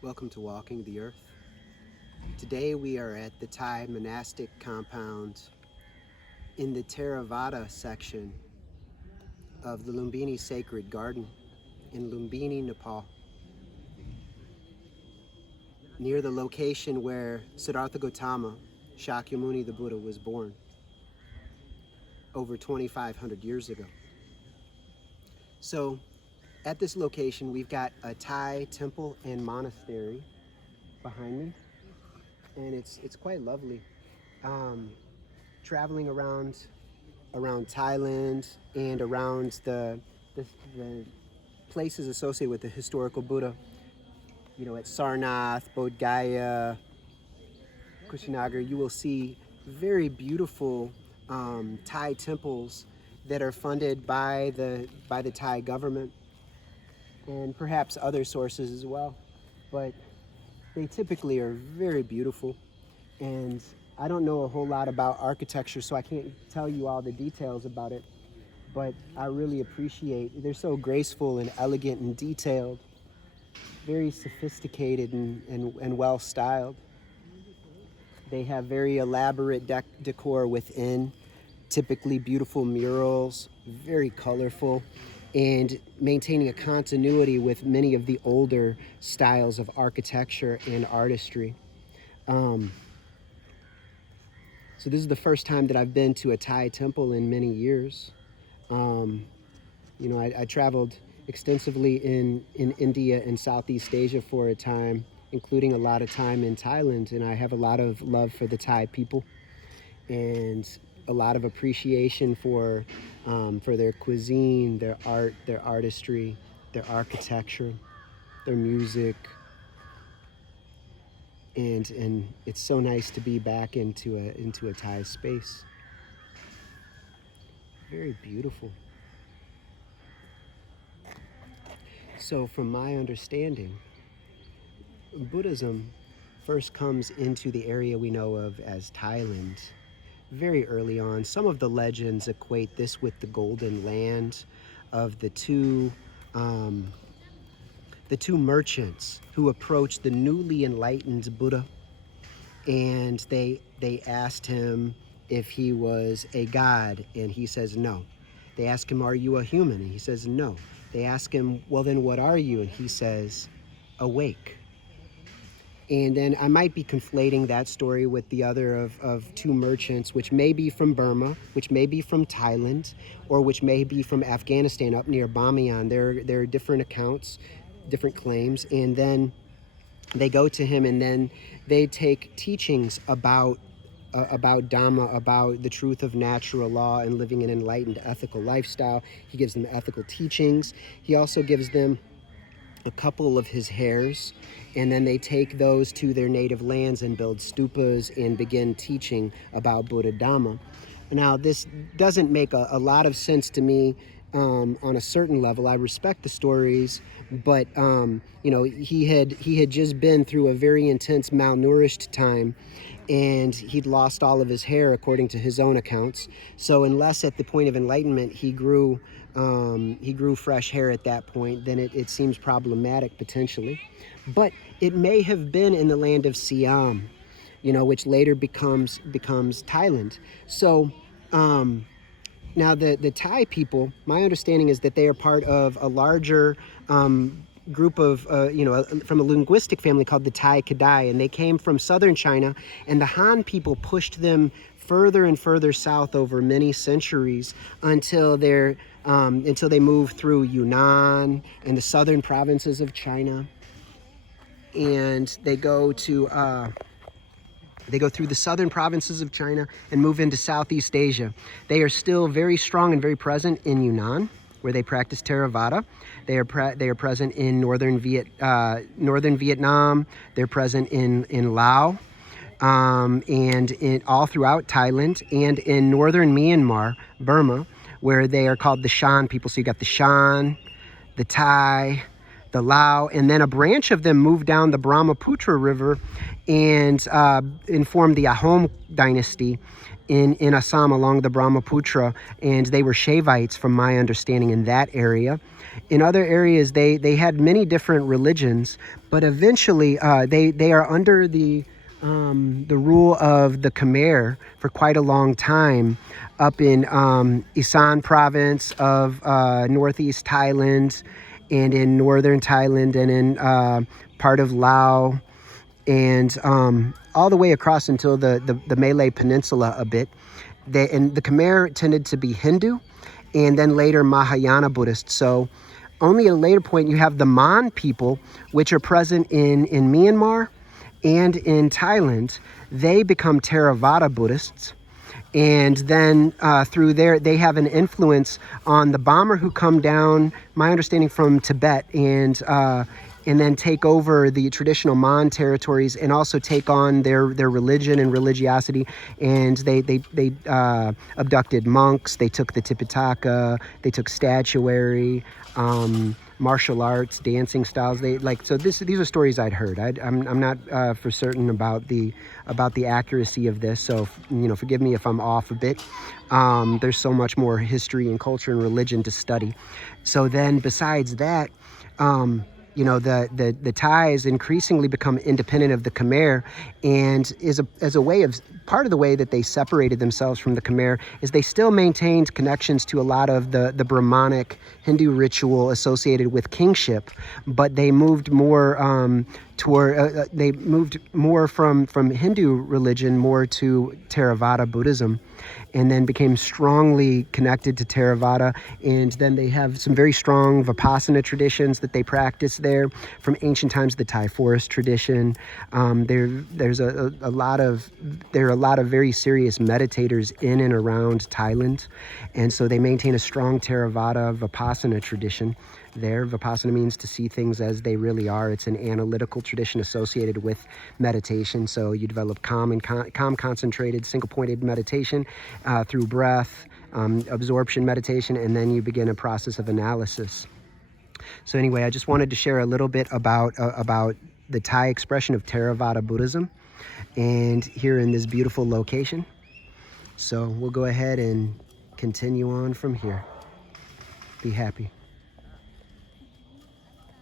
Welcome to Walking the Earth. Today we are at the Thai monastic compound in the Theravada section of the Lumbini Sacred Garden in Lumbini, Nepal, near the location where Siddhartha Gautama, Shakyamuni the Buddha, was born over 2,500 years ago. So at this location we've got a Thai temple and monastery behind me, and it's quite lovely. Traveling around Thailand and around the places associated with the historical Buddha, at Sarnath, Bodh Gaya, Kushinagar, you will see very beautiful Thai temples that are funded by the Thai government and perhaps other sources as well, but they typically are very beautiful. And I don't know a whole lot about architecture, so I can't tell you all the details about it, but I really appreciate, they're so graceful and elegant and detailed, very sophisticated and well styled. They have very elaborate decor within, typically beautiful murals, very colorful, and maintaining a continuity with many of the older styles of architecture and artistry. So this is the first time that I've been to a Thai temple in many years. I traveled extensively in India and Southeast Asia for a time, including a lot of time in Thailand, and I have a lot of love for the Thai people and a lot of appreciation for their cuisine, their art, their artistry, their architecture, their music. And it's so nice to be back into a Thai space. Very beautiful. So from my understanding, Buddhism first comes into the area we know of as Thailand very early on. Some of the legends equate this with the Golden Land of the two merchants who approached the newly enlightened Buddha, and they asked him if he was a god, and he says no. They ask him, are you a human? And he says no. They ask him, well then what are you? And he says, awake. And then I might be conflating that story with the other of two merchants, which may be from Burma, which may be from Thailand, or which may be from Afghanistan up near Bamiyan. There are different accounts, different claims, and then they go to him and then they take teachings about Dhamma, about the truth of natural law and living an enlightened ethical lifestyle. He gives them ethical teachings. He also gives them a couple of his hairs, and then they take those to their native lands and build stupas and begin teaching about Buddha Dhamma. Now, this doesn't make a lot of sense to me on a certain level. I respect the stories, but he had just been through a very intense malnourished time, and he'd lost all of his hair according to his own accounts. So unless at the point of enlightenment he grew fresh hair at that point, then it seems problematic potentially. But it may have been in the land of Siam, which later becomes Thailand. So now the Thai people, my understanding is that they are part of a larger group of, from a linguistic family called the Thai Kadai, and they came from southern China, and the Han people pushed them further and further south over many centuries until they moved through Yunnan and the southern provinces of China, and they go through the southern provinces of China and move into Southeast Asia. They are still very strong and very present in Yunnan, where they practice Theravada. They are present in northern Vietnam. They're present in Laos, and in all throughout Thailand, and in northern Myanmar, Burma, where they are called the Shan people. So you got the Shan, the Thai, the Lao, and then a branch of them moved down the Brahmaputra River and formed the Ahom dynasty in Assam along the Brahmaputra, and they were Shaivites from my understanding in that area. In other areas, they had many different religions, but eventually they are under the rule of the Khmer for quite a long time, up in Isan province of northeast Thailand, and in northern Thailand, and in part of Laos, and all the way across until the Malay Peninsula a bit. And the Khmer tended to be Hindu, and then later Mahayana Buddhist. So only at a later point you have the Mon people, which are present in Myanmar and in Thailand. They become Theravada Buddhists. And then through there, they have an influence on the Bomber, who come down, my understanding, from Tibet, and then take over the traditional Mon territories, and also take on their religion and religiosity. And they abducted monks. They took the Tipitaka. They took statuary, martial arts, dancing styles. These are stories I'd heard. I'm not for certain about the accuracy of this. So forgive me if I'm off a bit. There's so much more history and culture and religion to study. So then, besides that, the Thais increasingly become independent of the Khmer, and as a way of, part of the way that they separated themselves from the Khmer is they still maintained connections to a lot of the Brahmanic Hindu ritual associated with kingship, but they moved more from Hindu religion more to Theravada Buddhism, and then became strongly connected to Theravada. And then they have some very strong Vipassana traditions that they practice there from ancient times, the Thai forest tradition. There are a lot of very serious meditators in and around Thailand, and so they maintain a strong Theravada Vipassana tradition there. Vipassana means to see things as they really are. It's an analytical tradition associated with meditation. So you develop calm, concentrated, single-pointed meditation through breath, absorption meditation, and then you begin a process of analysis. So anyway, I just wanted to share a little bit about the Thai expression of Theravada Buddhism, and here in this beautiful location. So we'll go ahead and continue on from here. Be happy.